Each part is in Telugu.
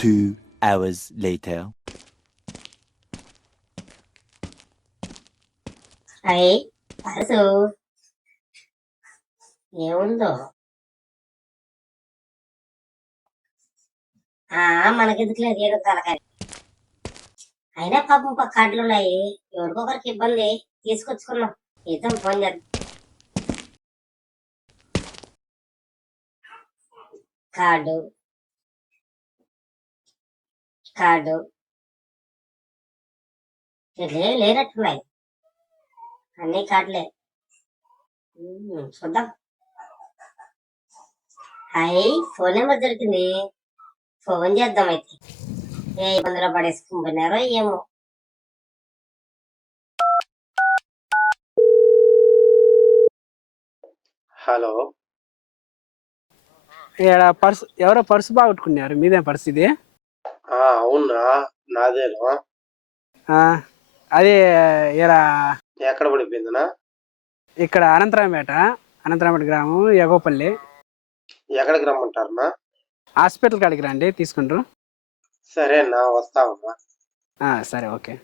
2 hours later. అయ్యి పరసు ఏముందో మనకెందుకు లేదు ఏదో తలకాయ. అయినా పాపం కార్డులు ఉన్నాయి, ఎవరికొకరికి ఇబ్బంది, తీసుకొచ్చుకున్నాం. ఇద్దాం, ఫోన్ చేద్దాం. కార్డు కార్డు లేనట్టున్నాయి, అన్ని కార్డులే. చూద్దాం. ఫోన్ నెంబర్ దొరికింది, ఫోన్ చేద్దాం. అయితే ఏ ఇబ్బందిలో పడేసుకుంటున్నారో ఏమో. హలో, పర్సు ఎవరో పర్సు బాగొట్టుకున్నారు, మీదేం పర్సు ఇది? అవునా, నాదేనా? అది ఇలా ఎక్కడ పడిపోయిందనా? ఇక్కడ అనంతరామపేట గ్రామం, ఎగోపల్లి. ఎక్కడికి రమ్మంటారనా? హాస్పిటల్ కాడికి రండి, తీసుకుంటారు. సరేనా, వస్తావమ్మా. సరే, ఓకే.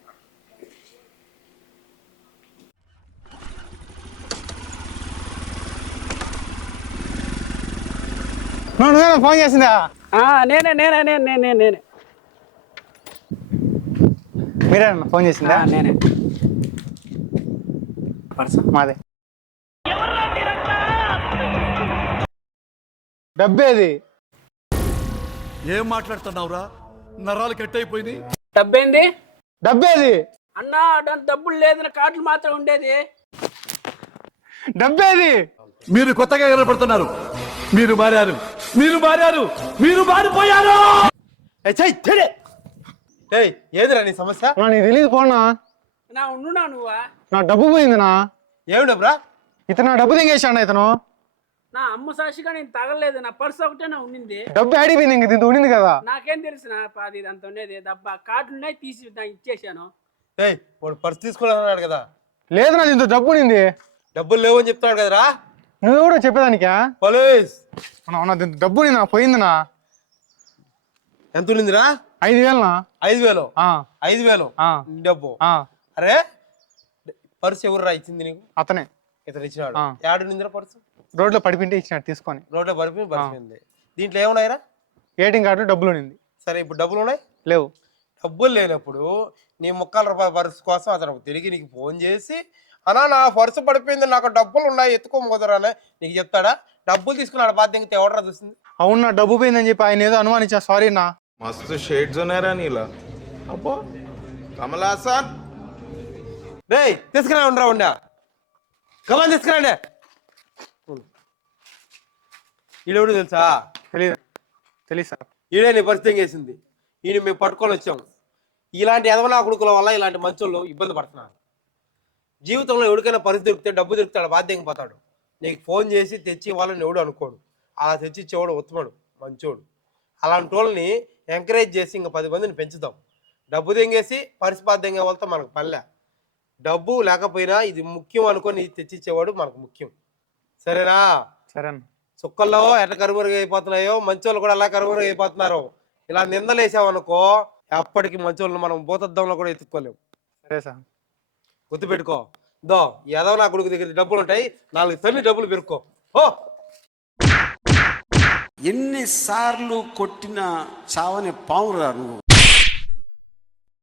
ఫోన్ చేసిందా? నేనే మీరేనా ఫోన్ చేసిందా? నేనే. పర్సు మాదే. డబ్బేది? ఏం మాట్లాడుతున్నావురా? నరాలు కట్ అయిపోయింది. డబ్బేంది? డబ్బేది అన్నా, డబ్బులు లేదు, కార్డులు మాత్రం ఉండేది. డబ్బేది? మీరు కొత్తగా ఏర్పడుతున్నారు, మీరు మారిపోయారు. ఏదిరా నీ సమస్య? నీకు తెలియదు పోనా? ఉండునా నువ్వా? నా డబ్బు పోయిందినా. ఏమి డబ్బురా? ఇతను నా డబ్బు తింగేసాడు. ఇతను నా అమ్మ సాక్షిగా నేను తగలేదు, నా పర్సు ఒకటేనా ఉండింది. డబ్బు ఆడిపోయింది, ఇంక దీంతో ఉండింది కదా. నాకేం తెలుసు, అది అంత ఉండేది. డబ్బా కార్డులు ఉన్నాయి, తీసి ఇచ్చేసాను. వాడు పర్సు తీసుకోవాలన్నాడు కదా. లేదు, నా దీంతో డబ్బు ఉండింది. డబ్బులు లేవు అని చెప్తాడు కదరా. నువ్వు కూడా చెప్పేదానికా? పోలీస్ దీంతో డబ్బు ఉండింది, పోయిందినా. ఎంత ఉండిందిరా? 5,000. 5,000? 5,000 డబ్బు? అరే, పర్సు ఎవర్రా ఇచ్చింది నీకు? అతనే. ఇతను ఇచ్చినాడు. యాడ్ ఉండిందిరా పర్సు? రోడ్లో పడిపోయింటే ఇచ్చినాడు, తీసుకొని. రోడ్లో పడిపోయింది. దీంట్లో ఏమున్నాయిరా? ఏటీఎం కార్డు డబ్బులు ఉండింది. సరే, ఇప్పుడు డబ్బులు ఉన్నాయి? లేవు. డబ్బులు లేనప్పుడు నీ ₹3 పర్సు కోసం అతను తిరిగి నీకు ఫోన్ చేసి, అన్నా నా పర్సు పడిపోయింది, నాకు డబ్బులు ఉన్నాయి, ఎత్తుకోమోదరానే నీకు చెప్తాడా? డబ్బులు తీసుకున్నాడు, బాధ్యత ఎవడరా చూస్తుంది? అవునా, డబ్బు పోయిందని చెప్పి ఆయన ఏదో అనుమానించా. సారీ నా. मस्त शेड्स ఉన్నారా నీలా? అబ్బో, కమల్ హాసన్. రేయ్, తీసుకురా, ఉండా కమల్, తీసుకురాండి. ఈడెవడు తెలుసా? తెలీదు సార్. ఈడే నీ పరిస్థితి వేసింది. ఈయన మేము పట్టుకొని వచ్చాము. ఇలాంటి ఎదవనా కొడుకుల వల్ల ఇలాంటి మంచోళ్ళు ఇబ్బంది పడుతున్నారు. జీవితంలో ఎవరికైనా పరిస్థితి దొరికితే, డబ్బు దొరుకుతాడు, బాధ్యంగా పోతాడు. నీకు ఫోన్ చేసి తెచ్చి వాళ్ళని ఎవడు అనుకోడు. అలా తెచ్చి ఇచ్చేవాడు ఉత్తముడు, మంచోడు. అలాంటి వాళ్ళని ఎంకరేజ్ చేసి ఇంకా 10 మందిని పెంచుతాం. డబ్బు తెంగేసి పరిస్థితి వాళ్ళతో మనకు పనిలే. డబ్బు లేకపోయినా ఇది ముఖ్యం అనుకొని తెచ్చిచ్చేవాడు మనకు ముఖ్యం. సరేనా? సరేనా. చుక్కల్లో ఎట్లా కరువురుగా అయిపోతున్నాయో, మంచోళ్ళు కూడా అలా కరువురుగా అయిపోతున్నారు. ఇలా నిందలేసామనుకో, ఎప్పటికీ మంచోళ్ళని మనం భూతద్దంలో కూడా ఎత్తుక్కోలేము. సరే సార్, గుర్తుపెట్టుకో. ఏదో నా కొడుకు దగ్గర డబ్బులు ఉంటాయి, 4 తల్లి డబ్బులు పెరుక్కో. ఎన్నిసార్లు కొట్టిన చావని పావురా నువ్వు.